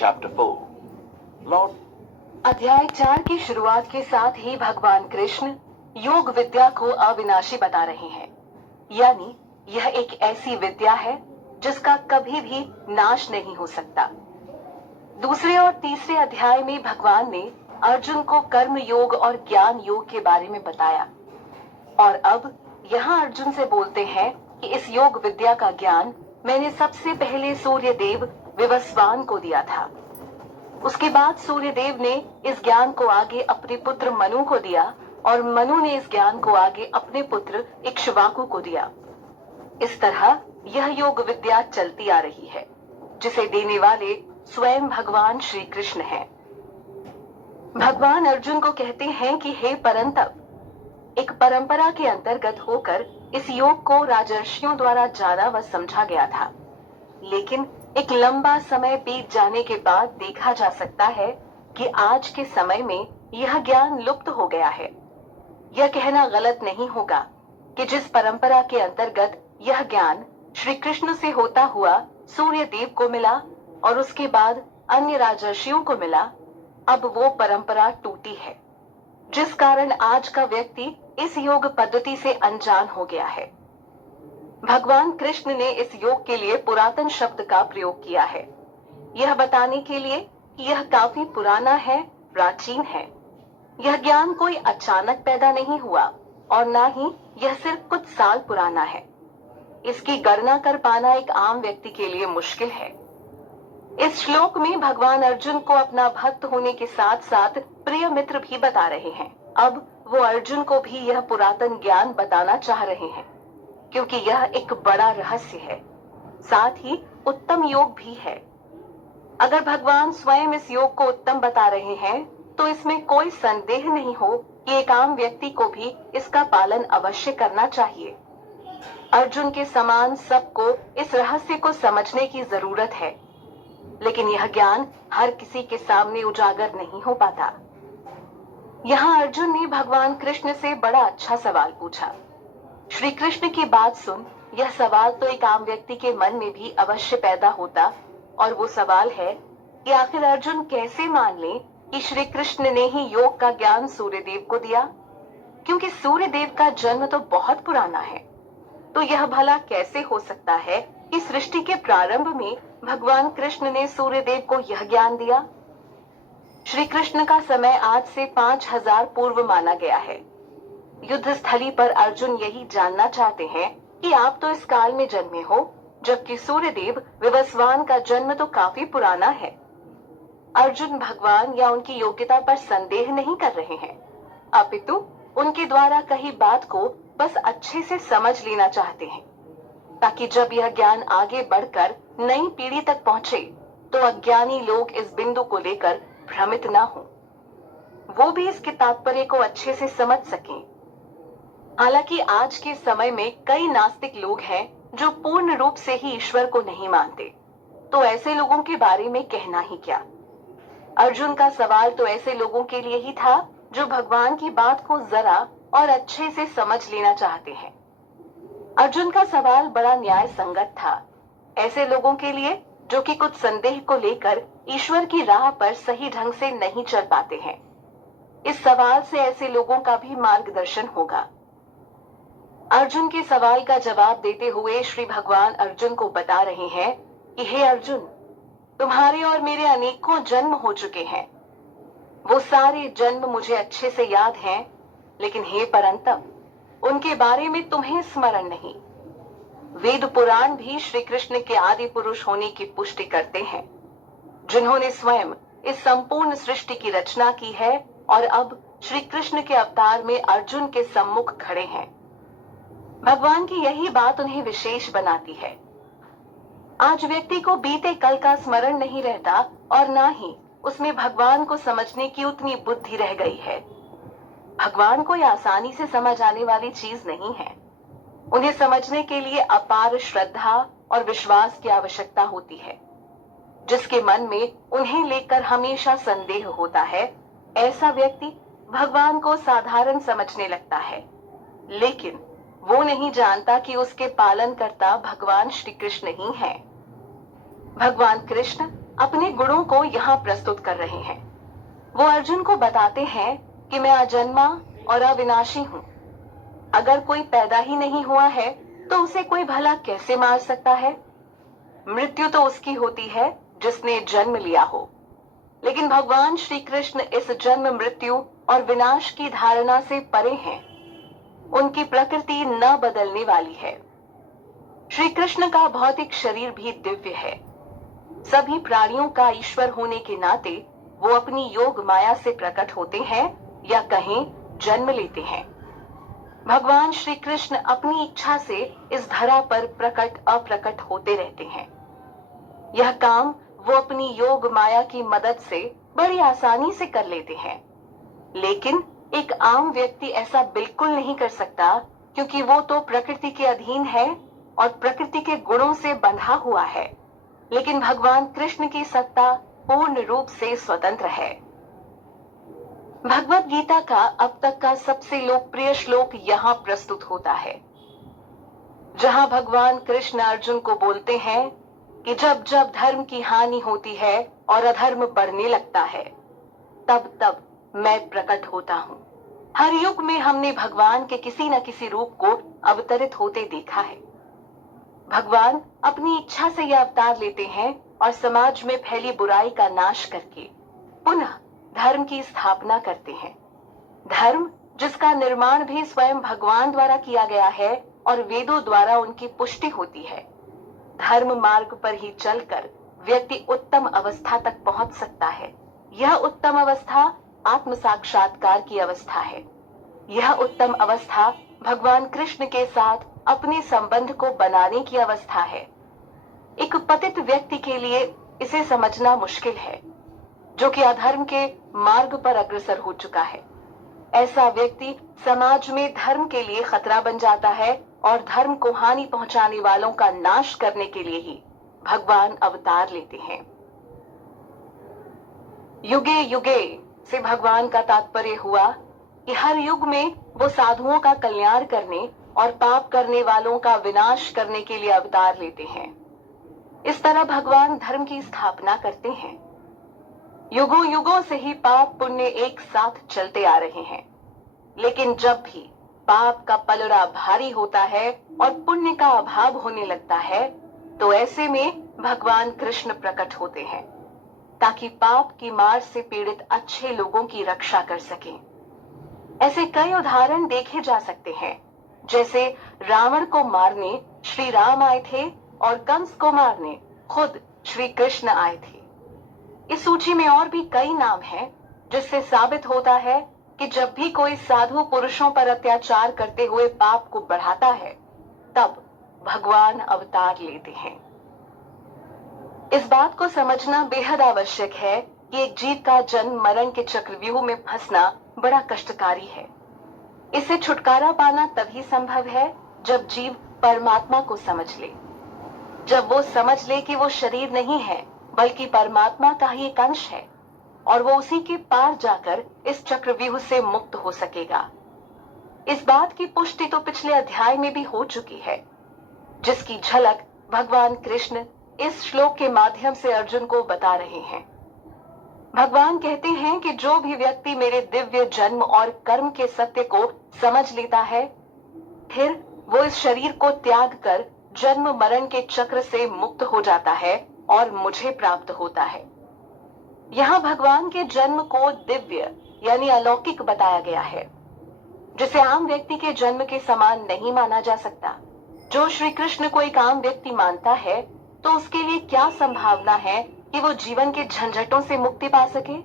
Chapter 4 Lord अध्याय 4 की शुरुआत के साथ ही भगवान कृष्ण योग विद्या को अविनाशी बता रहे हैं, यानी यह एक ऐसी विद्या है जिसका कभी भी नाश नहीं हो सकता। दूसरे और तीसरे अध्याय में भगवान ने अर्जुन को कर्म योग और ज्ञान योग के बारे में बताया, और अब यहाँ अर्जुन से बोलते हैं कि इस योग विद्या का ज्ञान मैंने सबसे पहले सूर्य देव विवस्वान को दिया था। उसके बाद सूर्य देव ने इस ज्ञान को आगे अपने पुत्र मनु को दिया, और मनु ने इस ज्ञान को आगे अपने पुत्र इक्ष्वाकु को दिया। इस तरह यह योग विद्या चलती आ रही है, जिसे देने वाले स्वयं भगवान श्री कृष्ण हैं। भगवान अर्जुन को कहते हैं कि हे परंतप, एक परंपरा के अंतर्गत होकर इस योग को राजर्षियों द्वारा जाना व समझा गया था, लेकिन एक लंबा समय बीत जाने के बाद देखा जा सकता है कि आज के समय में यह ज्ञान लुप्त हो गया है। यह कहना गलत नहीं होगा कि जिस परंपरा के अंतर्गत यह ज्ञान श्री कृष्ण से होता हुआ सूर्य देव को मिला और उसके बाद अन्य राजर्षियों को मिला, अब वो परंपरा टूटी है, जिस कारण आज का व्यक्ति इस योग पद्धति से अनजान हो गया है। भगवान कृष्ण ने इस योग के लिए पुरातन शब्द का प्रयोग किया है, यह बताने के लिए कि यह काफी पुराना है, प्राचीन है। यह ज्ञान कोई अचानक पैदा नहीं हुआ और ना ही यह सिर्फ कुछ साल पुराना है। इसकी गणना कर पाना एक आम व्यक्ति के लिए मुश्किल है। इस श्लोक में भगवान अर्जुन को अपना भक्त होने के साथ साथ प्रिय मित्र भी बता रहे हैं। अब वो अर्जुन को भी यह पुरातन ज्ञान बताना चाह रहे हैं, क्योंकि यह एक बड़ा रहस्य है, साथ ही उत्तम योग भी है। अगर भगवान स्वयं इस योग को उत्तम बता रहे हैं, तो इसमें कोई संदेह नहीं हो कि एक आम व्यक्ति को भी इसका पालन अवश्य करना चाहिए। अर्जुन के समान सबको इस रहस्य को समझने की जरूरत है, लेकिन यह ज्ञान हर किसी के सामने उजागर नहीं हो पाता। यहाँ अर्जुन ने भगवान कृष्ण से बड़ा अच्छा सवाल पूछा। श्री कृष्ण की बात सुन यह सवाल तो एक आम व्यक्ति के मन में भी अवश्य पैदा होता, और वो सवाल है कि आखिर अर्जुन कैसे मान ले कि श्री कृष्ण ने ही योग का ज्ञान सूर्यदेव को दिया, क्योंकि सूर्यदेव का जन्म तो बहुत पुराना है। तो यह भला कैसे हो सकता है कि सृष्टि के प्रारंभ में भगवान कृष्ण ने सूर्यदेव को यह ज्ञान दिया? श्री कृष्ण का समय आज से 5000 पूर्व माना गया है। युद्ध स्थली पर अर्जुन यही जानना चाहते हैं कि आप तो इस काल में जन्मे हो, जबकि सूर्यदेव विवस्वान का जन्म तो काफी पुराना है। अर्जुन भगवान या उनकी योग्यता पर संदेह नहीं कर रहे हैं, अपितु उनके द्वारा कही बात को बस अच्छे से समझ लेना चाहते हैं, ताकि जब यह ज्ञान आगे बढ़कर नई पीढ़ी तक पहुंचे तो अज्ञानी लोग इस बिंदु को लेकर भ्रमित ना हो, वो भी इसके तात्पर्य को अच्छे से समझ सकें। हालांकि आज के समय में कई नास्तिक लोग हैं जो पूर्ण रूप से ही ईश्वर को नहीं मानते, तो ऐसे लोगों के बारे में कहना ही क्या। अर्जुन का सवाल तो ऐसे लोगों के लिए ही था जो भगवान की बात को जरा और अच्छे से समझ लेना चाहते हैं। अर्जुन का सवाल बड़ा न्याय संगत था, ऐसे लोगों के लिए जो कि कुछ संदेह को लेकर ईश्वर की राह पर सही ढंग से नहीं चल पाते हैं। इस सवाल से ऐसे लोगों का भी मार्गदर्शन होगा। अर्जुन के सवाल का जवाब देते हुए श्री भगवान अर्जुन को बता रहे हैं कि हे अर्जुन, तुम्हारे और मेरे अनेकों जन्म हो चुके हैं। वो सारे जन्म मुझे अच्छे से याद हैं, लेकिन हे परंतप, उनके बारे में तुम्हें स्मरण नहीं। वेद पुराण भी श्री कृष्ण के आदि पुरुष होने की पुष्टि करते हैं, जिन्होंने स्वयं इस संपूर्ण सृष्टि की रचना की है और अब श्री कृष्ण के अवतार में अर्जुन के सम्मुख खड़े हैं। भगवान की यही बात उन्हें विशेष बनाती है। आज व्यक्ति को बीते कल का स्मरण नहीं रहता और ना ही उसमें भगवान को समझने की उतनी बुद्धि रह गई है। भगवान कोई आसानी से समझ आने वाली चीज नहीं है। उन्हें समझने के लिए अपार श्रद्धा और विश्वास की आवश्यकता होती है। जिसके मन में उन्हें लेकर हमेशा संदेह होता है, ऐसा व्यक्ति भगवान को साधारण समझने लगता है, लेकिन वो नहीं जानता कि उसके पालनकर्ता भगवान श्री कृष्ण ही हैं। भगवान कृष्ण अपने गुणों को यहाँ प्रस्तुत कर रहे हैं। वो अर्जुन को बताते हैं कि मैं अजन्मा और अविनाशी हूँ। अगर कोई पैदा ही नहीं हुआ है तो उसे कोई भला कैसे मार सकता है? मृत्यु तो उसकी होती है जिसने जन्म लिया हो। लेकिन भगवान श्री कृष्ण इस जन्म मृत्यु और विनाश की धारणा से परे हैं। उनकी प्रकृति न बदलने वाली है। श्री कृष्ण का भौतिक शरीर भी दिव्य है। सभी प्राणियों का ईश्वर होने के नाते वो अपनी योग माया से प्रकट होते हैं या कहें जन्म लेते हैं। भगवान श्री कृष्ण अपनी इच्छा से इस धरा पर प्रकट अप्रकट होते रहते हैं। यह काम वो अपनी योग माया की मदद से बड़ी आसानी से कर लेते हैं। लेकिन एक आम व्यक्ति ऐसा बिल्कुल नहीं कर सकता, क्योंकि वो तो प्रकृति के अधीन है और प्रकृति के गुणों से बंधा हुआ है। लेकिन भगवान कृष्ण की सत्ता पूर्ण रूप से स्वतंत्र है। भगवत गीता का अब तक का सबसे लोकप्रिय श्लोक यहाँ प्रस्तुत होता है, जहाँ भगवान कृष्ण अर्जुन को बोलते हैं कि जब जब धर्म की हानि होती है और अधर्म बढ़ने लगता है, तब तब मैं प्रकट होता हूँ। हर युग में हमने भगवान के किसी न किसी रूप को अवतरित होते देखा है। भगवान अपनी इच्छा से यह अवतार लेते हैं और समाज में फैली बुराई का नाश करके पुनः धर्म की स्थापना करते हैं। धर्म जिसका निर्माण भी स्वयं भगवान द्वारा किया गया है और वेदों द्वारा उनकी पुष्टि होती है। धर्म मार्ग पर ही चलकर व्यक्ति उत्तम अवस्था तक पहुंच सकता है। यह उत्तम अवस्था आत्म साक्षात्कार की अवस्था है। यह उत्तम अवस्था भगवान कृष्ण के साथ अपने संबंध को बनाने की अवस्था है। एक पतित व्यक्ति के लिए इसे समझना मुश्किल है, जो कि अधर्म के मार्ग पर अग्रसर हो चुका है। ऐसा व्यक्ति समाज में धर्म के लिए खतरा बन जाता है और धर्म को हानि पहुंचाने वालों का नाश करने के लिए ही भगवान अवतार लेते हैं। युगे युगे से भगवान का तात्पर्य हुआ कि हर युग में वो साधुओं का कल्याण करने और पाप करने वालों का विनाश करने के लिए अवतार लेते हैं। इस तरह भगवान धर्म की स्थापना करते हैं। युगों युगों से ही पाप पुण्य एक साथ चलते आ रहे हैं। लेकिन जब भी पाप का पलड़ा भारी होता है और पुण्य का अभाव होने लगता है, तो ऐसे में भगवान कृष्ण प्रकट होते हैं, ताकि पाप की मार से पीड़ित अच्छे लोगों की रक्षा कर सकें। ऐसे कई उदाहरण देखे जा सकते हैं, जैसे रावण को मारने श्री राम आए थे और कंस को मारने खुद श्री कृष्ण आए थे। इस सूची में और भी कई नाम हैं, जिससे साबित होता है कि जब भी कोई साधु पुरुषों पर अत्याचार करते हुए पाप को बढ़ाता है, तब भगवान अवतार लेते हैं। इस बात को समझना बेहद आवश्यक है कि एक जीव का जन्म मरण के चक्रव्यूह में फंसना बड़ा कष्टकारी है। इससे छुटकारा पाना तभी संभव है जब जीव परमात्मा को समझ ले। जब वो समझ ले कि वो शरीर नहीं है, बल्कि परमात्मा का ही एक अंश है और वो उसी के पार जाकर इस चक्रव्यूह से मुक्त हो सकेगा। इस बात की पुष्टि तो पिछले अध्याय में भी हो चुकी है, जिसकी झलक भगवान कृष्ण इस श्लोक के माध्यम से अर्जुन को बता रहे हैं। भगवान कहते हैं कि जो भी व्यक्ति मेरे दिव्य जन्म और कर्म के सत्य को समझ लेता है, फिर वो इस शरीर को त्याग कर जन्म मरण के चक्र से मुक्त हो जाता है और मुझे प्राप्त होता है। यहाँ भगवान के जन्म को दिव्य यानी अलौकिक बताया गया है, जिसे आम व्यक्ति के जन्म के समान नहीं माना जा सकता। जो श्री कृष्ण को एक आम व्यक्ति मानता है, तो उसके लिए क्या संभावना है कि वो जीवन के झंझटों से मुक्ति पा सके?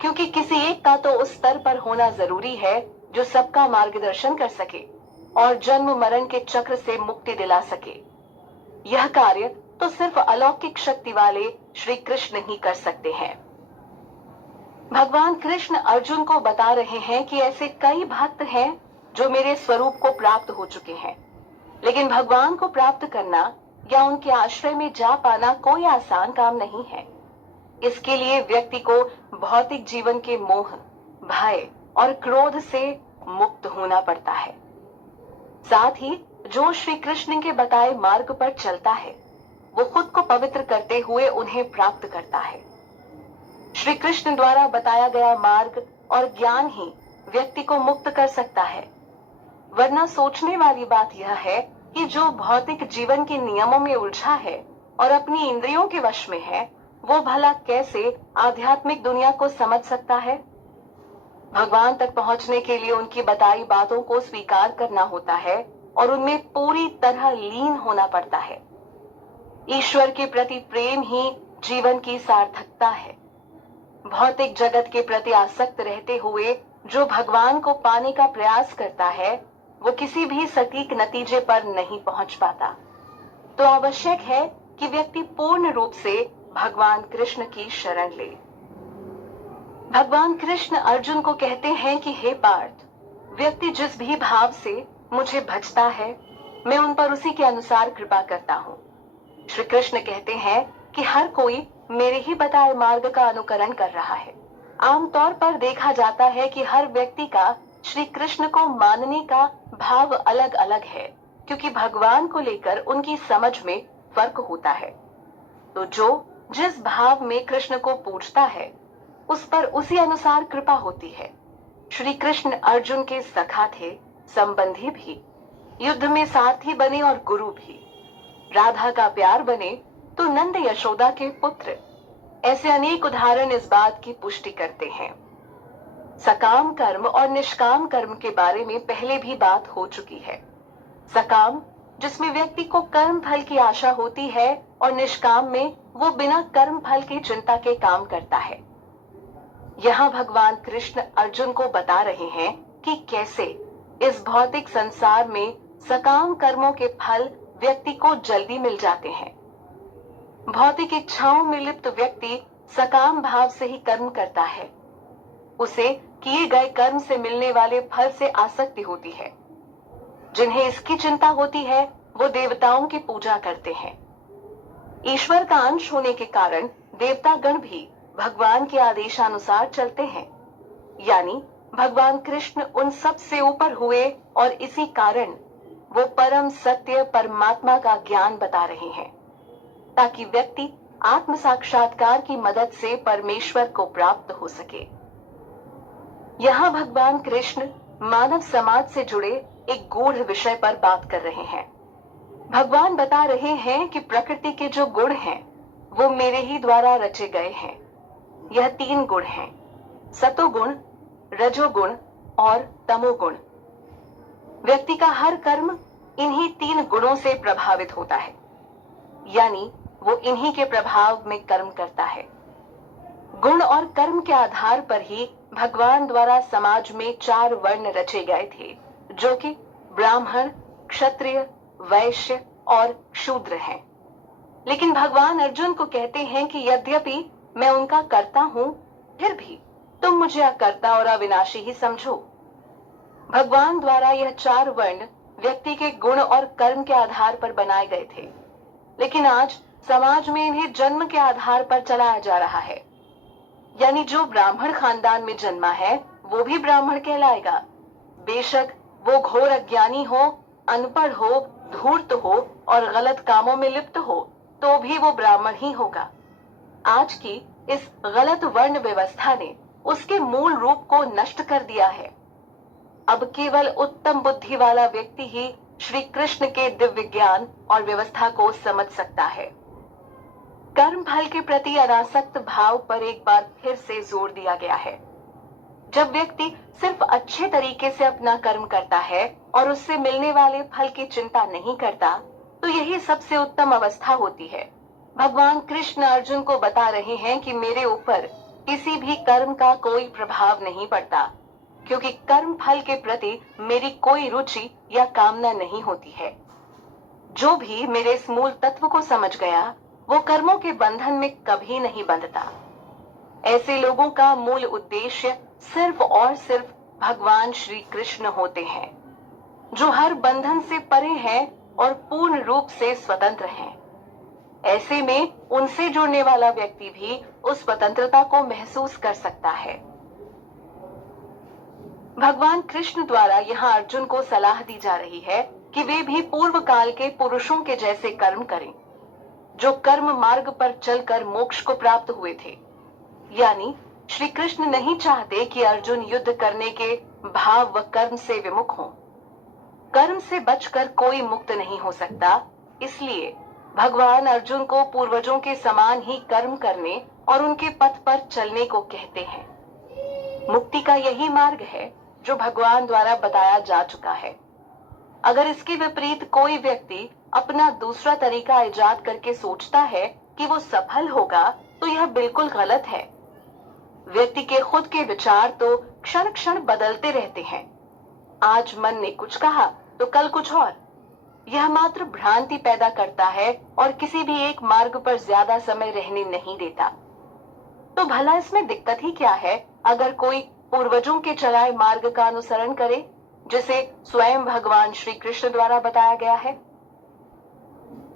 क्योंकि किसी एक का तो उस स्तर पर होना जरूरी है जो सबका मार्गदर्शन कर सके और जन्म मरण के चक्र से मुक्ति दिला सके। यह कार्य तो सिर्फ अलौकिक शक्ति वाले श्री कृष्ण ही कर सकते हैं। भगवान कृष्ण अर्जुन को बता रहे हैं कि ऐसे कई भक्त हैं जो मेरे स्वरूप को प्राप्त हो चुके हैं, लेकिन भगवान को प्राप्त करना या उनके आश्रय में जा पाना कोई आसान काम नहीं है। इसके लिए व्यक्ति को भौतिक जीवन के मोह, भय और क्रोध से मुक्त होना पड़ता है। साथ ही जो श्री कृष्ण के बताए मार्ग पर चलता है, वो खुद को पवित्र करते हुए उन्हें प्राप्त करता है। श्री कृष्ण द्वारा बताया गया मार्ग और ज्ञान ही व्यक्ति को मुक्त कर सकता है। वरना सोचने वाली बात यह है कि जो भौतिक जीवन के नियमों में उलझा है और अपनी इंद्रियों के वश में है, वो भला कैसे आध्यात्मिक दुनिया को समझ सकता है। भगवान तक पहुंचने के लिए उनकी बताई बातों को स्वीकार करना होता है और उनमें पूरी तरह लीन होना पड़ता है। ईश्वर के प्रति प्रेम ही जीवन की सार्थकता है। भौतिक जगत के प्रति आसक्त रहते हुए जो भगवान को पाने का प्रयास करता है, वो किसी भी सटीक नतीजे पर नहीं पहुंच पाता। तो आवश्यक है कि व्यक्ति पूर्ण रूप से भगवान कृष्ण की शरण ले। भगवान कृष्ण अर्जुन को कहते हैं कि हे पार्थ, व्यक्ति जिस भी भाव से मुझे भजता है, मैं उन पर उसी के अनुसार कृपा करता हूँ। श्री कृष्ण कहते हैं कि हर कोई मेरे ही बताए मार्ग का अनुकरण कर रहा है। आमतौर पर देखा जाता है कि हर व्यक्ति का श्री कृष्ण को मानने का भाव अलग अलग है, क्योंकि भगवान को लेकर उनकी समझ में फर्क होता है। तो जो जिस भाव में कृष्ण को पूजता है, उस पर उसी अनुसार कृपा होती है। श्री कृष्ण अर्जुन के सखा थे, संबंधी भी, युद्ध में सारथी बने और गुरु भी। राधा का प्यार बने तो नंद यशोदा के पुत्र। ऐसे अनेक उदाहरण इस बात की पुष्टि करते हैं। सकाम कर्म और निष्काम कर्म के बारे में पहले भी बात हो चुकी है। सकाम, जिसमें व्यक्ति को कर्म फल की आशा होती है, और निष्काम में वो बिना कर्म फल की चिंता के काम करता है। यहाँ भगवान कृष्ण अर्जुन को बता रहे हैं कि कैसे इस भौतिक संसार में सकाम कर्मों के फल व्यक्ति को जल्दी मिल जाते हैं। भौतिक इच्छाओं में लिप्त व्यक्ति सकाम भाव से ही कर्म करता है। उसे किए गए कर्म से मिलने वाले फल से आसक्ति होती है। जिन्हें इसकी चिंता होती है, वो देवताओं की पूजा करते हैं। ईश्वर का अंश होने के कारण देवता गण भी भगवान के आदेशानुसार चलते हैं। यानी भगवान कृष्ण उन सब से ऊपर हुए और इसी कारण वो परम सत्य परमात्मा का ज्ञान बता रहे हैं, ताकि व्यक्ति आत्म साक्षात्कार की मदद से परमेश्वर को प्राप्त हो सके। यहाँ भगवान कृष्ण मानव समाज से जुड़े एक गूढ़ विषय पर बात कर रहे हैं। भगवान बता रहे हैं कि प्रकृति के जो गुण हैं, वो मेरे ही द्वारा रचे गए हैं। यह 3 गुण हैं: सतोगुण, रजोगुण और तमोगुण। व्यक्ति का हर कर्म इन्हीं 3 गुणों से प्रभावित होता है, यानी वो इन्हीं के प्रभाव में कर्म करता है। गुण और कर्म के आधार पर ही भगवान द्वारा समाज में 4 वर्ण रचे गए थे, जो कि ब्राह्मण, क्षत्रिय, वैश्य और शूद्र हैं। लेकिन भगवान अर्जुन को कहते हैं कि यद्यपि मैं उनका कर्ता हूँ, फिर भी तुम मुझे अकर्ता और अविनाशी ही समझो। भगवान द्वारा यह 4 वर्ण व्यक्ति के गुण और कर्म के आधार पर बनाए गए थे, लेकिन आज समाज में इन्हें जन्म के आधार पर चलाया जा रहा है। यानी जो ब्राह्मण खानदान में जन्मा है, वो भी ब्राह्मण कहलाएगा। बेशक वो घोर अज्ञानी हो, अनपढ़ हो, धूर्त हो और गलत कामों में लिप्त हो, तो भी वो ब्राह्मण ही होगा। आज की इस गलत वर्ण व्यवस्था ने उसके मूल रूप को नष्ट कर दिया है। अब केवल उत्तम बुद्धि वाला व्यक्ति ही श्री कृष्ण के दिव्य ज्ञान और व्यवस्था को समझ सकता है। कर्म फल के प्रति अनासक्त भाव पर एक बार फिर से जोर दिया गया है। जब व्यक्ति सिर्फ अच्छे तरीके से अपना कर्म करता है और उससे मिलने वाले फल की चिंता नहीं करता, तो यही सबसे उत्तम अवस्था होती है। भगवान कृष्ण अर्जुन को बता रहे हैं कि मेरे ऊपर किसी भी कर्म का कोई प्रभाव नहीं पड़ता, क्योंकि कर्म फल के प्रति मेरी कोई रुचि या कामना नहीं होती है। जो भी मेरे इस मूल तत्व को समझ गया, वो कर्मों के बंधन में कभी नहीं बंधता। ऐसे लोगों का मूल उद्देश्य सिर्फ और सिर्फ भगवान श्री कृष्ण होते हैं, जो हर बंधन से परे हैं और पूर्ण रूप से स्वतंत्र हैं। ऐसे में उनसे जुड़ने वाला व्यक्ति भी उस स्वतंत्रता को महसूस कर सकता है। भगवान कृष्ण द्वारा यहाँ अर्जुन को सलाह दी जा रही है कि वे भी पूर्व काल के पुरुषों के जैसे कर्म करें। जो कर्म मार्ग पर चलकर मोक्ष को प्राप्त हुए थे। यानी श्री कृष्ण नहीं चाहते कि अर्जुन युद्ध करने के भाव व कर्म से विमुख हों। कर्म से बचकर कोई मुक्त नहीं हो सकता, इसलिए भगवान अर्जुन को पूर्वजों के समान ही कर्म करने और उनके पथ पर चलने को कहते हैं। मुक्ति का यही मार्ग है जो भगवान द्वारा बताया जा चुका है। अगर इसके विपरीत कोई व्यक्ति अपना दूसरा तरीका इजाद करके सोचता है कि वो सफल होगा, तो यह बिल्कुल गलत है। व्यक्ति के खुद के विचार तो क्षण क्षण बदलते रहते हैं। आज मन ने कुछ कहा तो कल कुछ और। यह मात्र भ्रांति पैदा करता है और किसी भी एक मार्ग पर ज्यादा समय रहने नहीं देता। तो भला इसमें दिक्कत ही क्या है अगर कोई पूर्वजों के चलाए मार्ग का अनुसरण करे, जिसे स्वयं भगवान श्री कृष्ण द्वारा बताया गया है।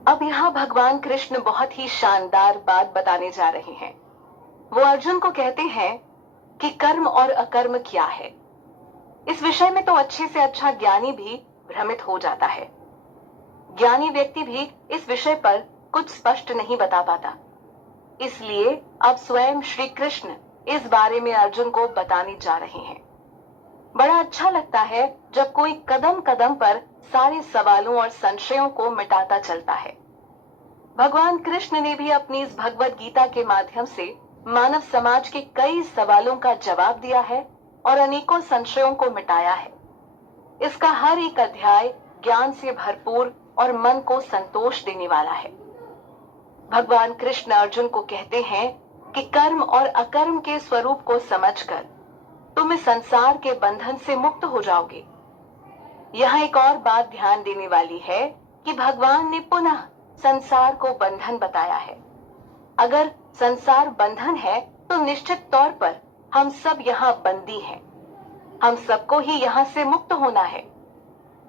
अब यहाँ भगवान कृष्ण बहुत ही शानदार बात बताने जा रहे हैं। वो अर्जुन को कहते हैं कि कर्म और अकर्म क्या है। इस विषय में तो अच्छे से अच्छा ज्ञानी भी भ्रमित हो जाता है। ज्ञानी व्यक्ति भी इस विषय पर कुछ स्पष्ट नहीं बता पाता। इसलिए अब स्वयं श्री कृष्ण इस बारे में अर्जुन को बताने जा रहे हैं। बड़ा अच्छा लगता है जब कोई कदम कदम पर सारे सवालों और संशयों को मिटाता चलता है। भगवान कृष्ण ने भी अपनी इस भगवत गीता के माध्यम से मानव समाज के कई सवालों का जवाब दिया है और अनेकों संशयों को मिटाया है। इसका हर एक अध्याय ज्ञान से भरपूर और मन को संतोष देने वाला है। भगवान कृष्ण अर्जुन को कहते हैं कि कर्म और अकर्म के स्वरूप को समझकर तुम इस संसार के बंधन से मुक्त हो जाओगे। यहाँ एक और बात ध्यान देने वाली है कि भगवान ने पुनः संसार को बंधन बताया है। अगर संसार बंधन है तो निश्चित तौर पर हम सब यहाँ बंदी हैं। हम सबको ही यहाँ से मुक्त होना है।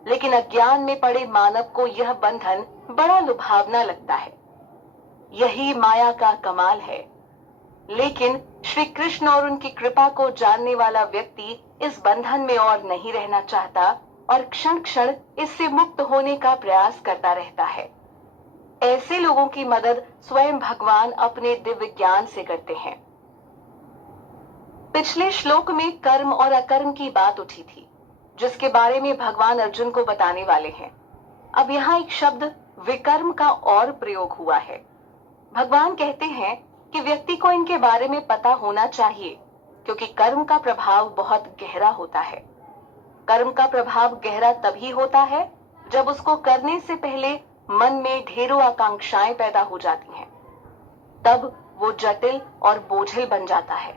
लेकिन अज्ञान में पड़े मानव को यह बंधन बड़ा लुभावना लगता है। यही माया का कमाल है। लेकिन श्री कृष्ण और उनकी कृपा को जानने वाला व्यक्ति इस बंधन में और नहीं रहना चाहता और क्षण क्षण इससे मुक्त होने का प्रयास करता रहता है। ऐसे लोगों की मदद स्वयं भगवान अपने दिव्य ज्ञान से करते हैं। पिछले श्लोक में कर्म और अकर्म की बात उठी थी, जिसके बारे में भगवान अर्जुन को बताने वाले हैं। अब यहाँ एक शब्द विकर्म का और प्रयोग हुआ है। भगवान कहते हैं कि व्यक्ति को इनके बारे में पता होना चाहिए, क्योंकि कर्म का प्रभाव बहुत गहरा होता है। कर्म का प्रभाव गहरा तभी होता है जब उसको करने से पहले मन में ढेरों आकांक्षाएं पैदा हो जाती हैं। तब वो जटिल और बोझिल बन जाता है।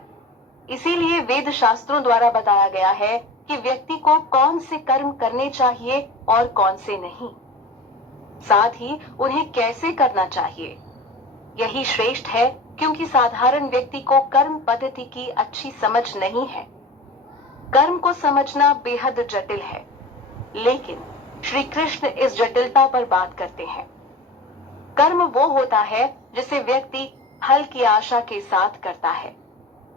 इसीलिए वेद शास्त्रों द्वारा बताया गया है कि व्यक्ति को कौन से कर्म करने चाहिए और कौन से नहीं, साथ ही उन्हें कैसे करना चाहिए। यही श्रेष्ठ है, क्योंकि साधारण व्यक्ति को कर्म पद्धति की अच्छी समझ नहीं है। कर्म को समझना बेहद जटिल है, लेकिन श्री कृष्ण इस जटिलता पर बात करते हैं। कर्म वो होता है जिसे व्यक्ति फल की आशा के साथ करता है,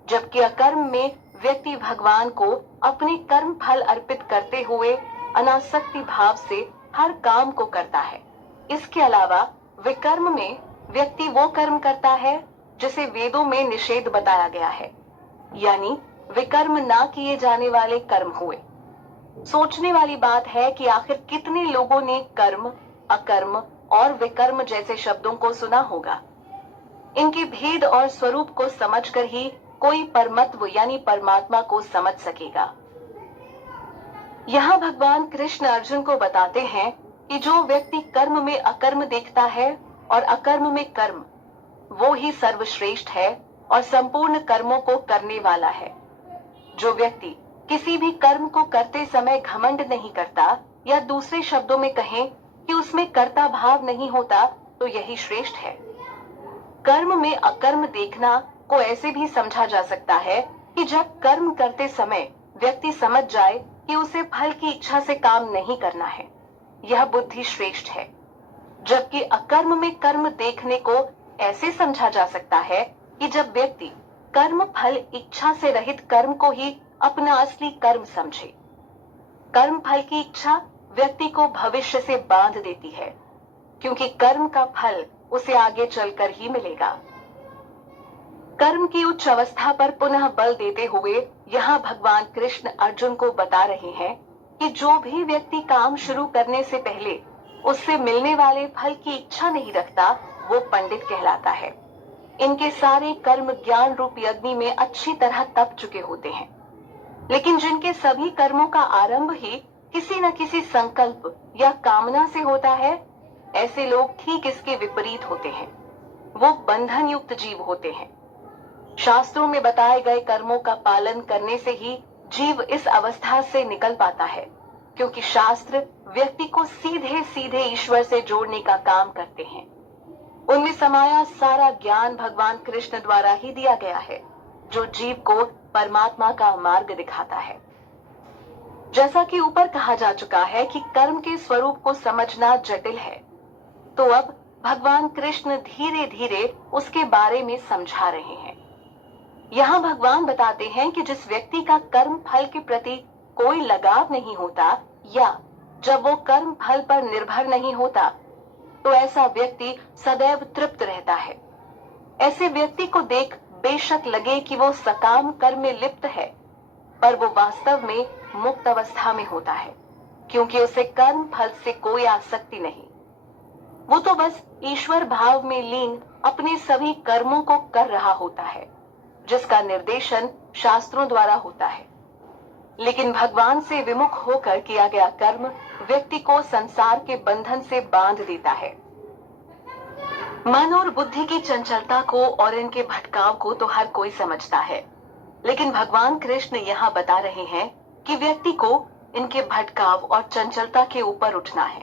जबकि अकर्म में व्यक्ति भगवान को अपने कर्म फल अर्पित करते हुए अनासक्ति भाव से हर काम को करता है। इसके अलावा विकर्म में व्यक्ति वो कर्म करता है जिसे वेदों में निषेध बताया गया है, यानी विकर्म ना किए जाने वाले कर्म हुए। सोचने वाली बात है कि आखिर कितने लोगों ने कर्म, अकर्म और विकर्म जैसे शब्दों को सुना होगा। इनके भेद और स्वरूप को समझकर ही कोई परमत्व यानी परमात्मा को समझ सकेगा। यहाँ भगवान कृष्ण अर्जुन को बताते हैं कि जो व्यक्ति कर्म में अकर्म देखता है और अकर्म में कर्म, वो ही सर्वश्रेष्ठ है और संपूर्ण कर्मों को करने वाला है। जो व्यक्ति किसी भी कर्म को करते समय घमंड नहीं करता, या दूसरे शब्दों में कहें कि उसमें कर्ता भाव नहीं होता, तो यही श्रेष्ठ है। कर्म में अकर्म देखना को ऐसे भी समझा जा सकता है कि जब कर्म करते समय व्यक्ति समझ जाए कि उसे फल की इच्छा से काम नहीं करना है, यह बुद्धि श्रेष्ठ है। जबकि अकर्म में कर्म देखने को ऐसे समझा जा सकता है कि जब व्यक्ति कर्म फल इच्छा से रहित कर्म को ही अपना असली कर्म समझे। कर्म फल की इच्छा व्यक्ति को भविष्य से बांध देती है, क्योंकि कर्म का फल उसे आगे चलकर ही मिलेगा। कर्म की उच्च अवस्था पर पुनः बल देते हुए यहाँ भगवान कृष्ण अर्जुन को बता रहे हैं कि जो भी व्यक्ति काम शुरू करने से पहले उससे मिलने वाले फल की इच्छा नहीं रखता, वो पंडित कहलाता है। इनके सारे कर्म ज्ञान रूपी अग्नि में अच्छी तरह तप चुके होते हैं। लेकिन जिनके सभी कर्मों का आरंभ ही किसी न किसी संकल्प या कामना से होता है, ऐसे लोग ठीक इसके विपरीत होते हैं। वो बंधन युक्त जीव होते हैं। शास्त्रों में बताए गए कर्मों का पालन करने से ही जीव इस अवस्था से निकल पाता है, क्योंकि शास्त्र व्यक्ति को सीधे सीधे ईश्वर से जोड़ने का काम करते हैं। उनमें समाया सारा ज्ञान भगवान कृष्ण द्वारा ही दिया गया है, जो जीव को परमात्मा का मार्ग दिखाता है। जैसा कि ऊपर कहा जा चुका है कि कर्म के स्वरूप को समझना जटिल है, तो अब भगवान कृष्ण धीरे धीरे उसके बारे में समझा रहे हैं। यहाँ भगवान बताते हैं कि जिस व्यक्ति का कर्म फल के प्रति कोई लगाव नहीं होता, या जब वो कर्म फल पर निर्भर नहीं होता, तो ऐसा व्यक्ति सदैव तृप्त रहता है। ऐसे व्यक्ति को देख बेशक लगे कि वो सकाम कर्म में लिप्त है, पर वो वास्तव में मुक्त अवस्था में होता है, क्योंकि उसे कर्म फल से कोई आसक्ति नहीं। वो तो बस ईश्वर भाव में लीन अपने सभी कर्मों को कर रहा होता है, जिसका निर्देशन शास्त्रों द्वारा होता है। लेकिन भगवान से विमुख होकर किया गया कर्म व्यक्ति को संसार के बंधन से बांध देता है। मन और बुद्धि की चंचलता को और इनके भटकाव को तो हर कोई समझता है, लेकिन भगवान कृष्ण यहाँ बता रहे हैं कि व्यक्ति को इनके भटकाव और चंचलता के ऊपर उठना है,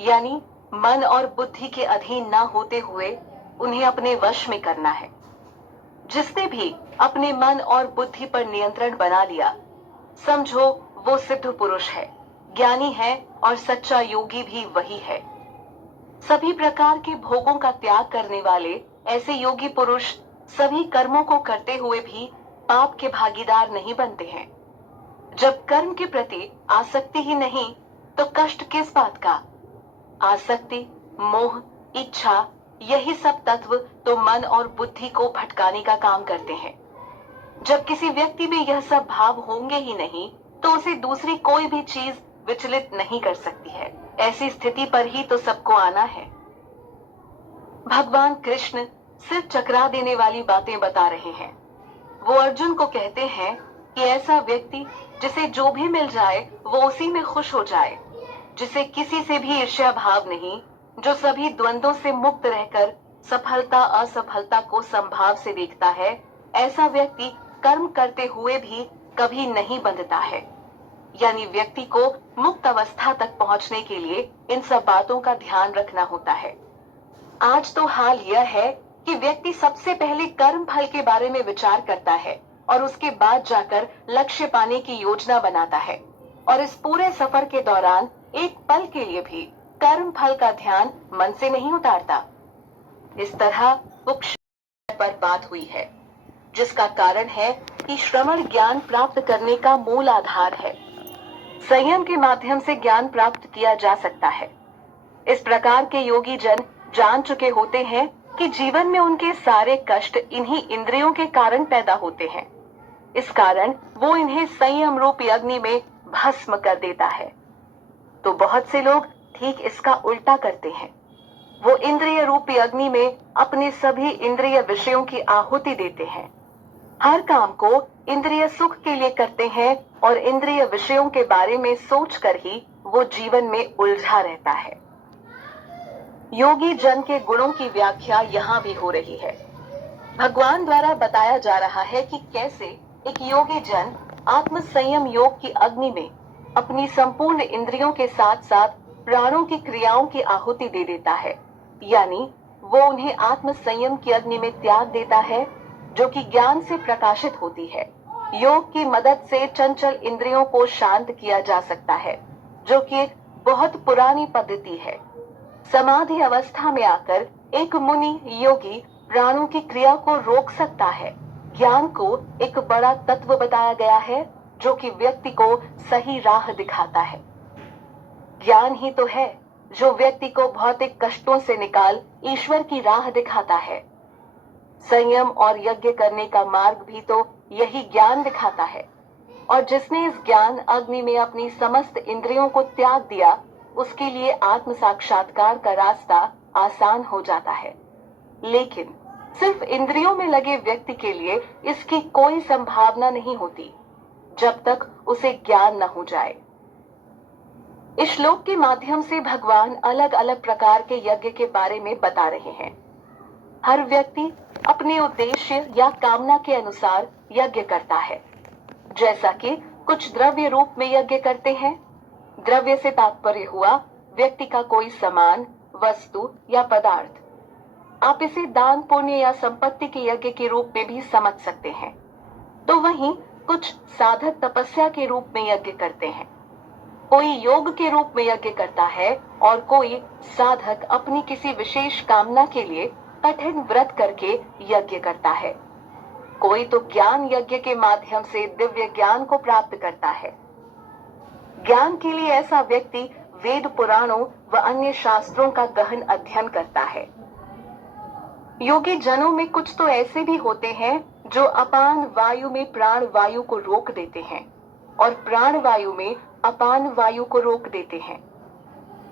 यानी मन और बुद्धि के अधीन न होते हुए उन्हें अपने वश में करना है। जिसने भी अपने मन और बुद्धि पर नियंत्रण बना लिया, समझो वो सिद्ध पुरुष है, ज्ञानी है, और सच्चा योगी भी वही है। सभी प्रकार के भोगों का त्याग करने वाले ऐसे योगी पुरुष सभी कर्मों को करते हुए भी पाप के भागीदार नहीं बनते हैं। जब कर्म के प्रति आसक्ति ही नहीं, तो कष्ट किस बात का? आसक्ति, मोह, इच्छा, यही सब तत्व तो मन और बुद्धि को भटकाने का काम करते हैं। जब किसी व्यक्ति में यह सब भाव होंगे ही नहीं, तो उसे दूसरी कोई भी चीज विचलित नहीं कर सकती है। ऐसी स्थिति पर ही तो सबको आना है। भगवान कृष्ण सिर चकरा देने वाली बातें बता रहे हैं। वो अर्जुन को कहते हैं कि ऐसा व्यक्ति जिसे जो भी मिल जाए वो उसी में खुश हो जाए, जिसे किसी से भी ईर्ष्या भाव नहीं, जो सभी द्वंद्वों से मुक्त रहकर सफलता असफलता को समभाव से देखता है, ऐसा व्यक्ति कर्म करते हुए भी कभी नहीं बंधता है। यानी व्यक्ति को मुक्त अवस्था तक पहुंचने के लिए इन सब बातों का ध्यान रखना होता है। आज तो हाल यह है कि व्यक्ति सबसे पहले कर्म फल के बारे में विचार करता है और उसके बाद जाकर लक्ष्य पाने की योजना बनाता है, और इस पूरे सफर के दौरान एक पल के लिए भी कर्म फल का ध्यान मन से नहीं उतारता। इस तरह मोक्ष पर बात हुई है, जिसका कारण है कि श्रवण ज्ञान प्राप्त करने का मूल आधार है। संयम के माध्यम से ज्ञान प्राप्त किया जा सकता है। इस प्रकार के योगी जन जान चुके होते हैं कि जीवन में उनके सारे कष्ट इन्हीं इंद्रियों के कारण पैदा होते हैं। इस कारण वो इन्हें संयम रूपी अग्नि में भस्म कर देता है। तो बहुत से लोग ठीक इसका उल्टा करते हैं। वो इंद्रिय रूपी अग्नि में अपने सभी इंद्रिय विषयों की आहुति देते हैं। हर काम को इंद्रिय सुख के लिए करते हैं और इंद्रिय विषयों के बारे में सोचकर ही वो जीवन में उलझा रहता है। योगी जन के गुणों की व्याख्या यहाँ भी हो रही है। भगवान द्वारा बताया जा रहा है कि कैसे एक योगी जन आत्म संयम योग की अग्नि में अपनी संपूर्ण इंद्रियों के साथ साथ प्राणों की क्रियाओं की आहुति दे देता है, यानी वो उन्हें आत्म संयम की अग्नि में त्याग देता है, जो कि ज्ञान से प्रकाशित होती है। योग की मदद से चंचल इंद्रियों को शांत किया जा सकता है, जो कि एक बहुत पुरानी पद्धति है। समाधि अवस्था में आकर एक मुनि योगी प्राणों की क्रिया को रोक सकता है। ज्ञान को एक बड़ा तत्व बताया गया है, जो कि व्यक्ति को सही राह दिखाता है। ज्ञान ही तो है जो व्यक्ति को भौतिक कष्टों से निकाल ईश्वर की राह दिखाता है। संयम और यज्ञ करने का मार्ग भी तो यही ज्ञान दिखाता है, और जिसने इस ज्ञान अग्नि में अपनी समस्त इंद्रियों को त्याग दिया, उसके लिए आत्म साक्षात्कार का रास्ता आसान हो जाता है। लेकिन सिर्फ इंद्रियों में लगे व्यक्ति के लिए इसकी कोई संभावना नहीं होती जब तक उसे ज्ञान न हो जाए। इस श्लोक के माध्यम से भगवान अलग अलग प्रकार के यज्ञ के बारे में बता रहे हैं। हर व्यक्ति अपने उद्देश्य या कामना के अनुसार यज्ञ करता है। जैसा कि कुछ द्रव्य रूप में यज्ञ करते हैं। द्रव्य से तात्पर्य हुआ व्यक्ति का कोई सामान, वस्तु या पदार्थ। आप इसे दान, पुण्य या संपत्ति के यज्ञ के रूप में भी समझ सकते हैं। तो वहीं कुछ साधक तपस्या के रूप में यज्ञ करते हैं, कोई योग के रूप में यज्ञ करता है, और कोई साधक अपनी किसी विशेष कामना के लिए कठिन व्रत करके यज्ञ करता है। कोई तो ज्ञान यज्ञ के माध्यम से दिव्य ज्ञान को प्राप्त करता है। ज्ञान के लिए ऐसा व्यक्ति वेद, पुराणों व अन्य शास्त्रों का गहन अध्ययन करता है। योगी जनों में कुछ तो ऐसे भी होते हैं जो अपान वायु में प्राण वायु को रोक देते हैं और प्राण वायु में अपान वायु को रोक देते हैं।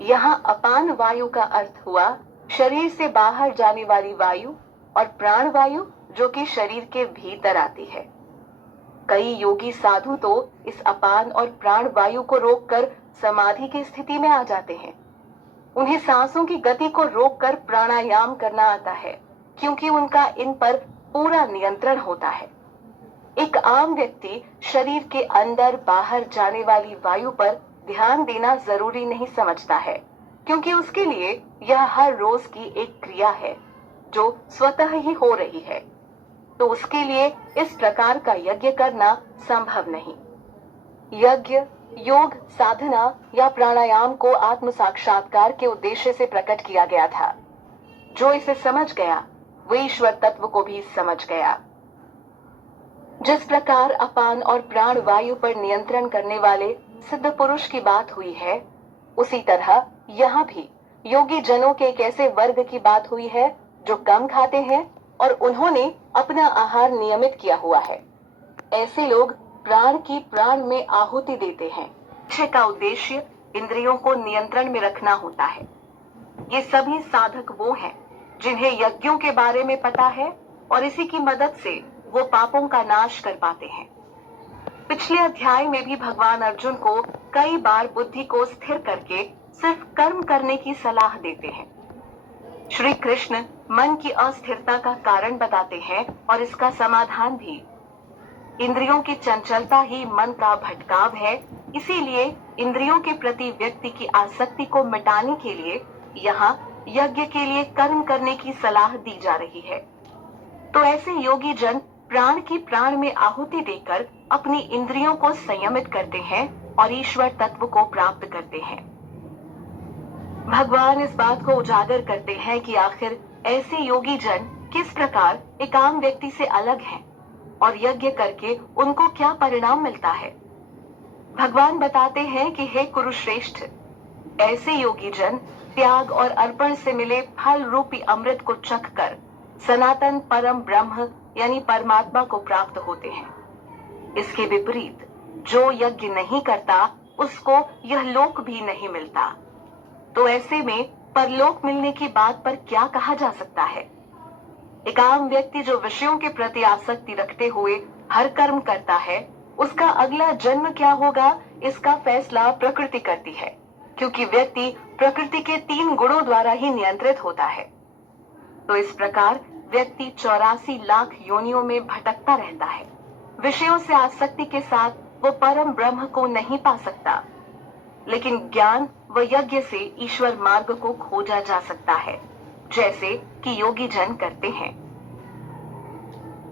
यहाँ अपान वायु का अर्थ हुआ शरीर से बाहर जाने वाली वायु, और प्राण वायु जो कि शरीर के भीतर आती है। कई योगी साधु तो इस अपान और प्राण वायु को रोककर समाधि की स्थिति में आ जाते हैं। उन्हें सांसों की गति को रोककर प्राणायाम करना आता है, क्योंकि उनका इन पर पूरा नियंत्रण होता है। एक आम व्यक्ति शरीर के अंदर बाहर जाने वाली वायु पर ध्यान देना जरूरी नहीं समझता है, क्योंकि उसके लिए यह हर रोज की एक क्रिया है जो स्वतः ही हो रही है। तो उसके लिए इस प्रकार का यज्ञ करना संभव नहीं। यज्ञ, योग, साधना या प्राणायाम को आत्म साक्षात्कार के उद्देश्य से प्रकट किया गया था। जो इसे समझ गया वह ईश्वर तत्व को भी समझ गया। जिस प्रकार अपान और प्राण वायु पर नियंत्रण करने वाले सिद्ध पुरुष की बात हुई है, उसी तरह यहाँ भी योगी जनों के एक ऐसे वर्ग की बात हुई है जो कम खाते हैं और उन्होंने अपना आहार नियमित किया हुआ है। ऐसे लोग प्राण की प्राण में आहुति देते हैं। यज्ञ का उद्देश्य इंद्रियों को नियंत्रण में रखना होता है। ये सभी साधक वो हैं जिन्हें यज्ञों के बारे में पता है, और इसी की मदद से वो पापों का नाश कर पाते हैं। पिछले अध्याय में भी भगवान अर्जुन को कई बार बुद्धि को स्थिर करके सिर्फ कर्म करने की सलाह देते हैं। श्री कृष्ण मन की अस्थिरता का कारण बताते हैं और इसका समाधान भी। इंद्रियों की चंचलता ही मन का भटकाव है, इसीलिए इंद्रियों के प्रति व्यक्ति की आसक्ति को मिटाने के लिए यहाँ यज्ञ के लिए कर्म करने की सलाह दी जा रही है। तो ऐसे योगी जन प्राण की प्राण में आहुति देकर अपनी इंद्रियों को संयमित करते हैं और ईश्वर तत्व को प्राप्त करते हैं। भगवान इस बात को उजागर करते हैं कि आखिर ऐसे योगी जन किस प्रकार एक आम व्यक्ति से अलग हैं और यज्ञ करके उनको क्या परिणाम मिलता है। भगवान बताते हैं कि हे कुरुश्रेष्ठ, ऐसे योगी जन त्याग और अर्पण से मिले फल रूपी अमृत को चखकर सनातन परम ब्रह्म यानी परमात्मा को प्राप्त होते हैं। इसके विपरीत जो यज्ञ नहीं करता उसको यह लोक भी नहीं मिलता। तो ऐसे में परलोक मिलने की बात पर क्या कहा जा सकता है। एक आम व्यक्ति जो विषयों के प्रति आसक्ति रखते हुए हर कर्म करता है, उसका अगला जन्म क्या होगा इसका फैसला प्रकृति करती है, क्योंकि व्यक्ति प्रकृति के 3 गुणों द्वारा ही नियंत्रित होता है। तो इस प्रकार व्यक्ति 84 लाख योनियों में भटकता रहता है। विषयों से आसक्ति के साथ वो परम ब्रह्म को नहीं पा सकता, लेकिन ज्ञान व यज्ञ से ईश्वर मार्ग को खोजा जा सकता है, जैसे कि योगी जन करते हैं।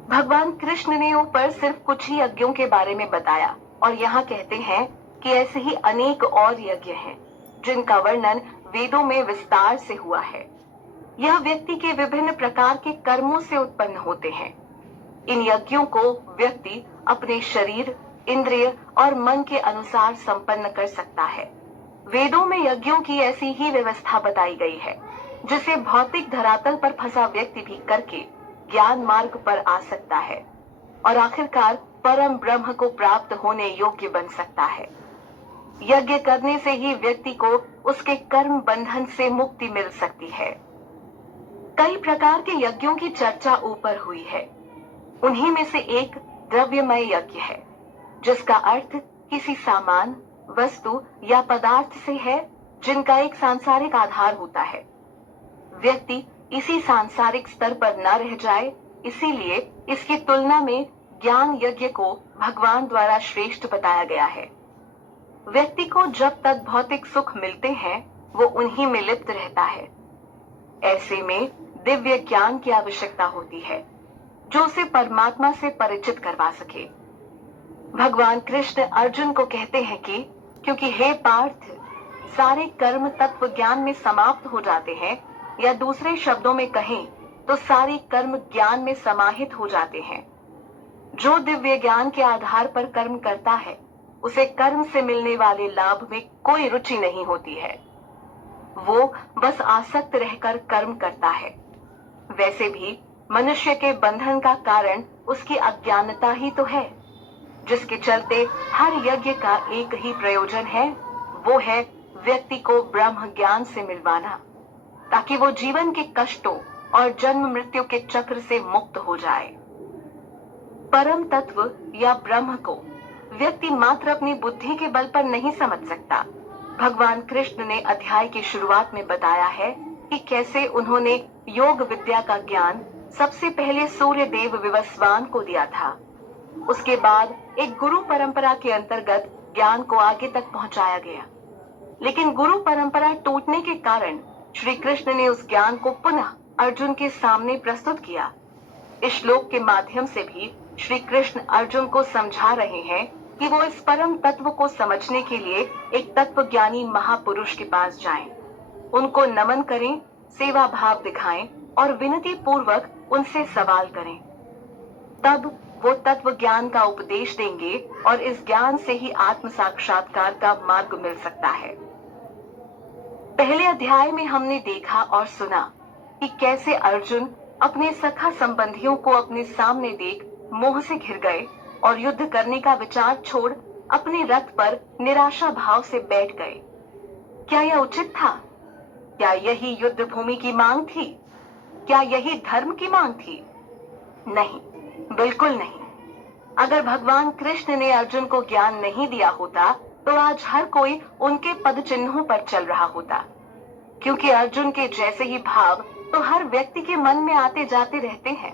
भगवान कृष्ण ने ऊपर सिर्फ कुछ ही यज्ञों के बारे में बताया, और यहाँ कहते हैं कि ऐसे ही अनेक और यज्ञ हैं जिनका वर्णन वेदों में विस्तार से हुआ है। यह व्यक्ति के विभिन्न प्रकार के कर्मों से उत्पन्न होते हैं। इन यज्ञों को व्यक्ति अपने शरीर, इंद्रिय और मन के अनुसार संपन्न कर सकता है। वेदों में यज्ञों की ऐसी ही व्यवस्था बताई गई है जिसे भौतिक धरातल पर फंसा व्यक्ति भी करके ज्ञान मार्ग पर आ सकता है और आखिरकार परम ब्रह्म को प्राप्त होने योग्य बन सकता है। यज्ञ करने से ही व्यक्ति को उसके कर्म बंधन से मुक्ति मिल सकती है। कई प्रकार के यज्ञों की चर्चा ऊपर हुई है। उन्हीं में से एक द्रव्यमय यज्ञ है, जिसका अर्थ किसी सामान, वस्तु या पदार्थ से है जिनका एक सांसारिक आधार होता है। व्यक्ति इसी सांसारिक स्तर पर न रह जाए, इसीलिए इसकी तुलना में ज्ञान यज्ञ को भगवान द्वारा श्रेष्ठ बताया गया है। व्यक्ति को जब तक भौतिक सुख मिलते हैं वो उन्हीं में लिप्त रहता है। ऐसे में दिव्य ज्ञान की आवश्यकता होती है जो उसे परमात्मा से परिचित करवा सके। भगवान कृष्ण अर्जुन को कहते हैं कि क्योंकि हे पार्थ, सारे कर्म तत्व ज्ञान में समाप्त हो जाते हैं, या दूसरे शब्दों में कहें तो सारे कर्म ज्ञान में समाहित हो जाते हैं। जो दिव्य ज्ञान के आधार पर कर्म करता है उसे कर्म से मिलने वाले लाभ में कोई रुचि नहीं होती है। वो बस आसक्त रहकर कर्म करता है। वैसे भी मनुष्य के बंधन का कारण उसकी अज्ञानता ही तो है, जिसके चलते हर यज्ञ का एक ही प्रयोजन है, वो है व्यक्ति को ब्रह्म ज्ञान से मिलवाना, ताकि वो जीवन के कष्टों और जन्म मृत्यु के चक्र से मुक्त हो जाए। परम तत्व या ब्रह्म को व्यक्ति मात्र अपनी बुद्धि के बल पर नहीं समझ सकता। भगवान कृष्ण ने अध्याय की शुरुआत में बताया है कि कैसे उन्होंने योग विद्या का ज्ञान सबसे पहले सूर्य देव विवस्वान को दिया था। उसके बाद एक गुरु परंपरा के अंतर्गत ज्ञान को आगे तक पहुंचाया गया, लेकिन गुरु परंपरा टूटने के कारण श्री कृष्ण ने उस ज्ञान को पुनः अर्जुन के सामने प्रस्तुत किया। इस श्लोक के माध्यम से भी श्री कृष्ण अर्जुन को समझा रहे हैं कि वो इस परम तत्व को समझने के लिए एक तत्वज्ञानी महापुरुष के पास जाएं, उनको नमन करें, सेवा भाव दिखाएं और विनती पूर्वक उनसे सवाल करें। तब वो तत्व ज्ञान का उपदेश देंगे और इस ज्ञान से ही आत्म साक्षात्कार का मार्ग मिल सकता है। पहले अध्याय में हमने देखा और सुना कि कैसे अर्जुन अपने सखा संबंधियों को अपने सामने देख मोह से घिर गए और युद्ध करने का विचार छोड़ अपने रथ पर निराशा भाव से बैठ गए। क्या यह उचित था? क्या यही युद्ध भूमि की मांग थी? क्या यही धर्म की मांग थी? नहीं, बिल्कुल नहीं। अगर भगवान कृष्ण ने अर्जुन को ज्ञान नहीं दिया होता तो आज हर कोई उनके पद चिन्हों पर चल रहा होता, क्योंकि अर्जुन के जैसे ही भाव तो हर व्यक्ति के मन में आते जाते रहते हैं।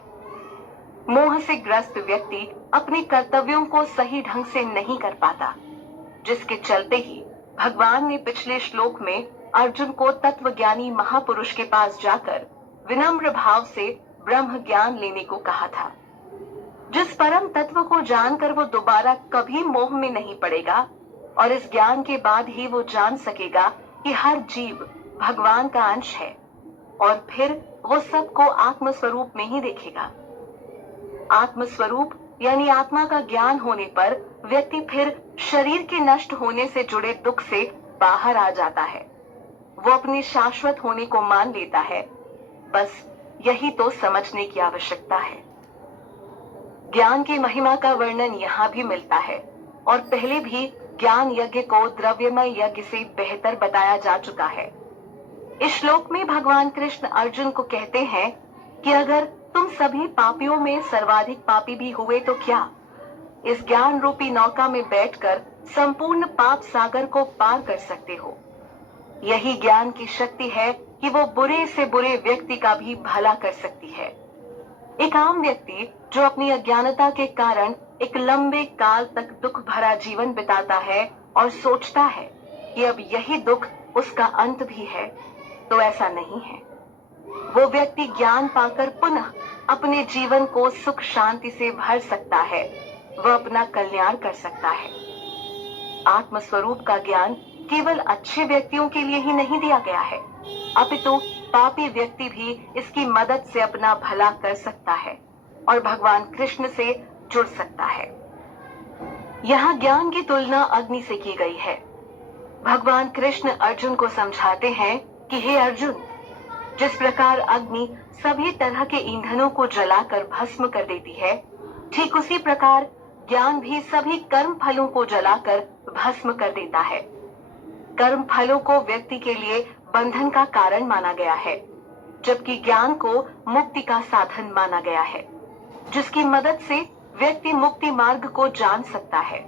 मोह से ग्रस्त व्यक्ति अपने कर्तव्यों को सही ढंग से नहीं कर पाता, जिसके चलते ही भगवान ने पिछले श्लोक में अर्जुन को तत्वज्ञानी महापुरुष के पास जाकर विनम्र भाव से ब्रह्म ज्ञान लेने को कहा था। जिस परम तत्व को जानकर वो दोबारा कभी मोह में नहीं पड़ेगा और इस ज्ञान के बाद ही वो जान सकेगा कि हर जीव भगवान का अंश है, और फिर वो सबको आत्म स्वरूप में ही देखेगा। आत्म स्वरूप यानी आत्मा का ज्ञान होने पर व्यक्ति फिर शरीर के नष्ट होने से जुड़े दुख से बाहर आ जाता है। वो अपने शाश्वत होने को मान लेता है। बस यही तो समझने की आवश्यकता है। ज्ञान की महिमा का वर्णन यहाँ भी मिलता है और पहले भी ज्ञान यज्ञ को द्रव्यमय यज्ञ से बेहतर बताया जा चुका है। इस श्लोक में भगवान कृष्ण अर्जुन को कहते हैं कि अगर तुम सभी पापियों में सर्वाधिक पापी भी हुए तो क्या, इस ज्ञान रूपी नौका में बैठकर संपूर्ण पाप सागर को पार कर सकते हो। यही ज्ञान की शक्ति है कि वो बुरे से बुरे व्यक्ति का भी भला कर सकती है। एक आम व्यक्ति जो अपनी अज्ञानता के कारण एक लंबे काल तक दुख भरा जीवन बिताता है और सोचता है कि अब यही दुख उसका अंत भी है, तो ऐसा नहीं है। वो व्यक्ति ज्ञान पाकर पुनः अपने जीवन को सुख शांति से भर सकता है, वह अपना कल्याण कर सकता है। आत्मस्वरूप का ज्ञान केवल अच्छे व्यक्तियों के लिए ही नहीं दिया गया है, अपितु पापी व्यक्ति भी इसकी मदद से अपना भला कर सकता है और भगवान कृष्ण से जुड़ सकता है। यहाँ ज्ञान की तुलना अग्नि से की गई है। भगवान कृष्ण अर्जुन को समझाते हैं कि हे अर्जुन, जिस प्रकार अग्नि सभी तरह के ईंधनों को जलाकर भस्म कर देती है, ठीक उसी प्रकार ज्ञान भी सभी कर्म फलों को जलाकर भस्म कर देता है। कर्म फलों को व्यक्ति के लिए बंधन का कारण माना गया है, जबकि ज्ञान को मुक्ति का साधन माना गया है, जिसकी मदद से व्यक्ति मुक्ति मार्ग को जान सकता है।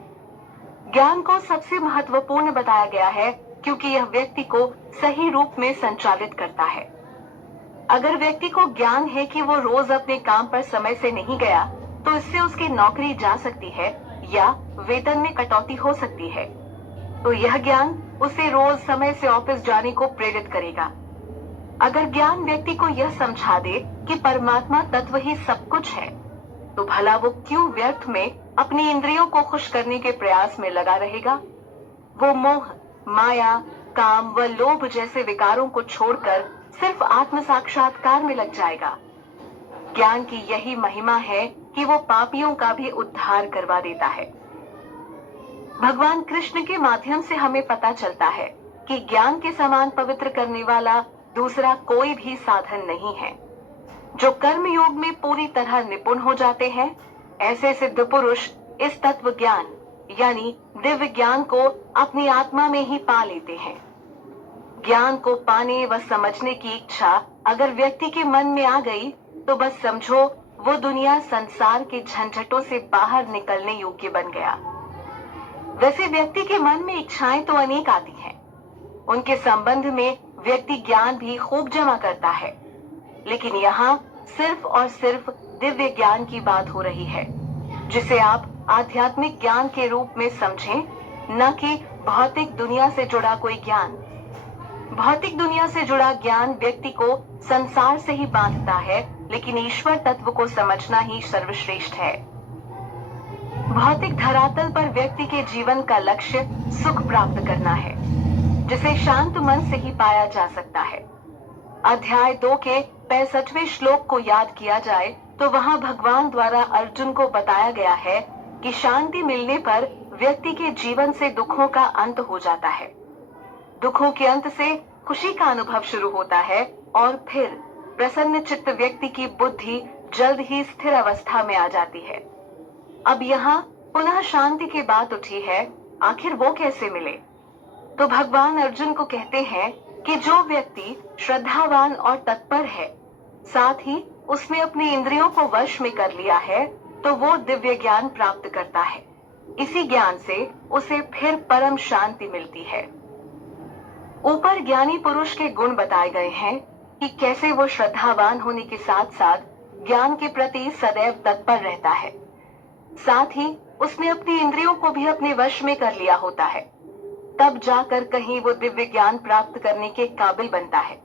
ज्ञान को सबसे महत्वपूर्ण बताया गया है क्योंकि यह व्यक्ति को सही रूप में संचालित करता है। अगर व्यक्ति को ज्ञान है कि वो रोज अपने काम पर समय से नहीं गया तो इससे उसकी नौकरी जा सकती है या वेतन में कटौती हो सकती है, तो यह ज्ञान उसे रोज समय से ऑफिस जाने को प्रेरित करेगा। अगर ज्ञान व्यक्ति को यह समझा दे कि परमात्मा तत्व ही सब कुछ है, तो भला वो क्यों व्यर्थ में अपनी इंद्रियों को खुश करने के प्रयास में लगा रहेगा। वो मोह, माया, काम व लोभ जैसे विकारों को छोड़कर सिर्फ आत्म साक्षात्कार में लग जाएगा। ज्ञान की यही महिमा है कि वो पापियों का भी उद्धार करवा देता है। भगवान कृष्ण के माध्यम से हमें पता चलता है कि ज्ञान के समान पवित्र करने वाला दूसरा कोई भी साधन नहीं है। जो कर्म योग में पूरी तरह निपुण हो जाते हैं, ऐसे सिद्ध पुरुष इस तत्व ज्ञान यानी दिव्य ज्ञान को अपनी आत्मा में ही पा लेते हैं। ज्ञान को पाने व समझने की इच्छा अगर व्यक्ति के मन में आ गई तो बस समझो वो दुनिया संसार के झंझटों से बाहर निकलने योग्य बन गया। वैसे व्यक्ति के मन में इच्छाएं तो अनेक आती हैं। उनके संबंध में व्यक्ति ज्ञान भी खूब जमा करता है, लेकिन यहाँ सिर्फ और सिर्फ दिव्य ज्ञान की बात हो रही है, जिसे आप आध्यात्मिक ज्ञान के रूप में समझें, न कि भौतिक दुनिया से जुड़ा कोई ज्ञान। भौतिक दुनिया से जुड़ा ज्ञान व्यक्ति को संसार से ही बांधता है, लेकिन ईश्वर तत्व को समझना ही सर्वश्रेष्ठ है। भौतिक धरातल पर व्यक्ति के जीवन का लक्ष्य सुख प्राप्त करना है, जिसे शांत मन से ही पाया जा सकता है। अध्याय 2 के 65वें श्लोक को याद किया जाए तो वहाँ भगवान द्वारा अर्जुन को बताया गया है कि शांति मिलने पर व्यक्ति के जीवन से दुखों का अंत हो जाता है। दुखों के अंत से खुशी का अनुभव शुरू होता है और फिर प्रसन्न चित्त व्यक्ति की बुद्धि जल्द ही स्थिर अवस्था में आ जाती है। अब यहाँ पुनः शांति की बात उठी है, आखिर वो कैसे मिले? तो भगवान अर्जुन को कहते हैं कि जो व्यक्ति श्रद्धावान और तत्पर है, साथ ही उसने अपनी इंद्रियों को वश में कर लिया है, तो वो दिव्य ज्ञान प्राप्त करता है। इसी ज्ञान से उसे फिर परम शांति मिलती है। ऊपर ज्ञानी पुरुष के गुण बताए गए हैं कि कैसे वो श्रद्धावान होने के साथ साथ ज्ञान के प्रति सदैव तत्पर रहता है। साथ ही उसने अपनी इंद्रियों को भी अपने वश में कर लिया होता है, तब जाकर कहीं वो दिव्य ज्ञान प्राप्त करने के काबिल बनता है।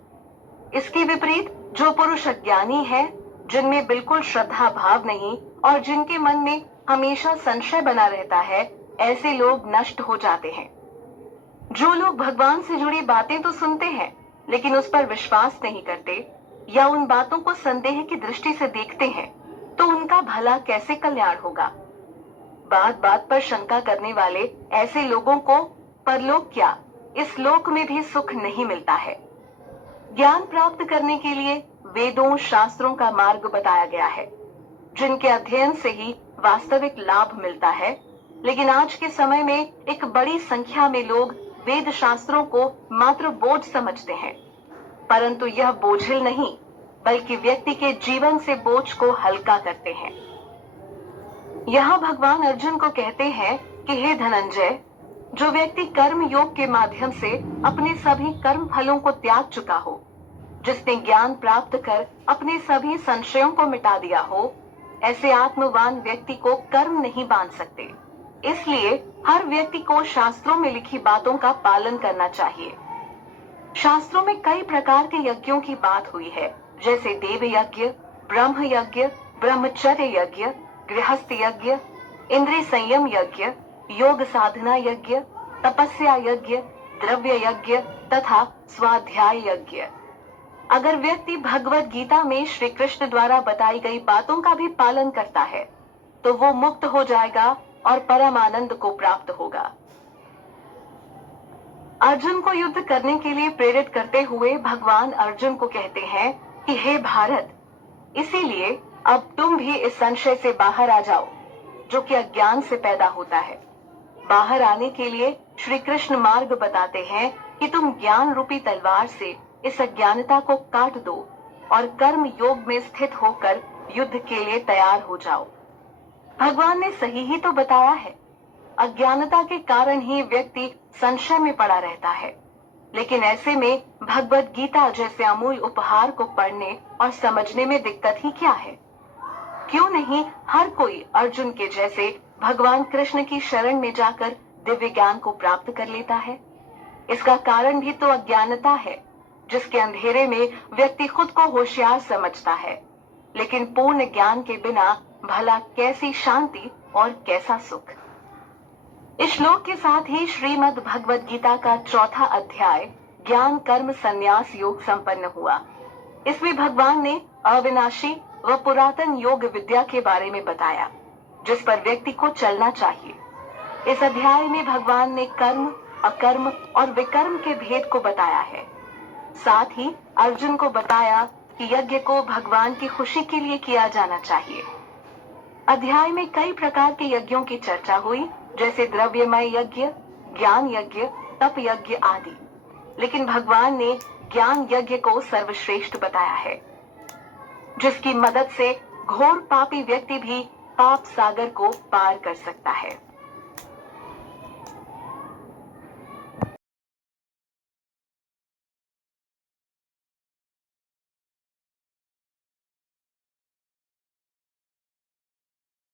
इसके विपरीत जो पुरुष अज्ञानी है, जिनमें बिल्कुल श्रद्धा भाव नहीं और जिनके मन में हमेशा संशय बना रहता है, ऐसे लोग नष्ट हो जाते हैं। जो लोग भगवान से जुड़ी बातें तो सुनते हैं, लेकिन उस पर विश्वास नहीं करते या उन बातों को संदेह की दृष्टि से देखते हैं, तो उनका भला कैसे कल्याण होगा? बात बात पर शंका करने वाले ऐसे लोगों को परलोक क्या, इस लोक में भी सुख नहीं मिलता है। ज्ञान प्राप्त करने के लिए वेदों शास्त्रों का मार्ग बताया गया है, जिनके अध्ययन से ही वास्तविक लाभ मिलता है। लेकिन आज के समय में एक बड़ी संख्या में लोग वेद शास्त्रों को मात्र बोझ समझते हैं, परंतु यह बोझिल नहीं, बल्कि व्यक्ति के जीवन से बोझ को हल्का करते हैं। यहाँ भगवान अर्जुन को कहते हैं कि हे धनंजय, जो व्यक्ति कर्म योग के माध्यम से अपने सभी कर्म फलों को त्याग चुका हो, जिसने ज्ञान प्राप्त कर अपने सभी संशयों को मिटा दिया हो, ऐसे आत्मवान व्यक्ति को कर्म नहीं बांध सकते। इसलिए हर व्यक्ति को शास्त्रों में लिखी बातों का पालन करना चाहिए। शास्त्रों में कई प्रकार के यज्ञों की बात हुई है, जैसे देव यज्ञ, ब्रह्म यज्ञ, ब्रह्मचर्य यज्ञ, गृहस्थ यज्ञ, इंद्रिय संयम यज्ञ, योग साधना यज्ञ, तपस्या यज्ञ, द्रव्य यज्ञ तथा स्वाध्याय यज्ञ। अगर व्यक्ति भगवत गीता में श्री कृष्ण द्वारा बताई गई बातों का भी पालन करता है, तो वो मुक्त हो जाएगा और परम आनंद को प्राप्त होगा। अर्जुन को युद्ध करने के लिए प्रेरित करते हुए भगवान अर्जुन को कहते हैं कि हे भारत, इसीलिए अब तुम भी इस संशय से बाहर आ जाओ जो कि अज्ञान से पैदा होता है। बाहर आने के लिए श्री कृष्ण मार्ग बताते हैं कि तुम ज्ञान रूपी तलवार से इस अज्ञानता को काट दो और कर्म योग में स्थित होकर युद्ध के लिए तैयार हो जाओ। भगवान ने सही ही तो बताया है। अज्ञानता के कारण ही व्यक्ति संशय में पड़ा रहता है। लेकिन ऐसे में भगवत गीता जैसे अमूल्य उपहार को पढ़ने और समझने में दिक्कत ही क्या है? क्यों नहीं हर कोई अर्जुन के जैसे भगवान कृष्ण की शरण में जाकर दिव्य ज्ञान को प्राप्त कर लेता है? इसका कारण भी तो अज्ञानता है, जिसके अंधेरे में व्यक्ति खुद को होशियार समझता है, लेकिन पूर्ण ज्ञान के बिना भला कैसी शांति और कैसा सुख। इस श्लोक के साथ ही श्रीमद् भगवद गीता का चौथा अध्याय ज्ञान कर्म संन्यास योग संपन्न हुआ। इसमें भगवान ने अविनाशी व पुरातन योग विद्या के बारे में बताया, जिस पर व्यक्ति को चलना चाहिए। इस अध्याय में भगवान ने कर्म, अकर्म और विकर्म के भेद को बताया है। साथ ही अर्जुन को बताया कि यज्ञ को भगवान की खुशी के लिए किया जाना चाहिए। अध्याय में कई प्रकार के यज्ञों की चर्चा हुई, जैसे द्रव्यमय यज्ञ, ज्ञान यज्ञ, तप यज्ञ आदि। लेकिन भगवान ने ज्ञान यज्ञ को सर्वश्रेष्ठ बताया है, जिसकी मदद से घोर पापी व्यक्ति भी पाप सागर को पार कर सकता है।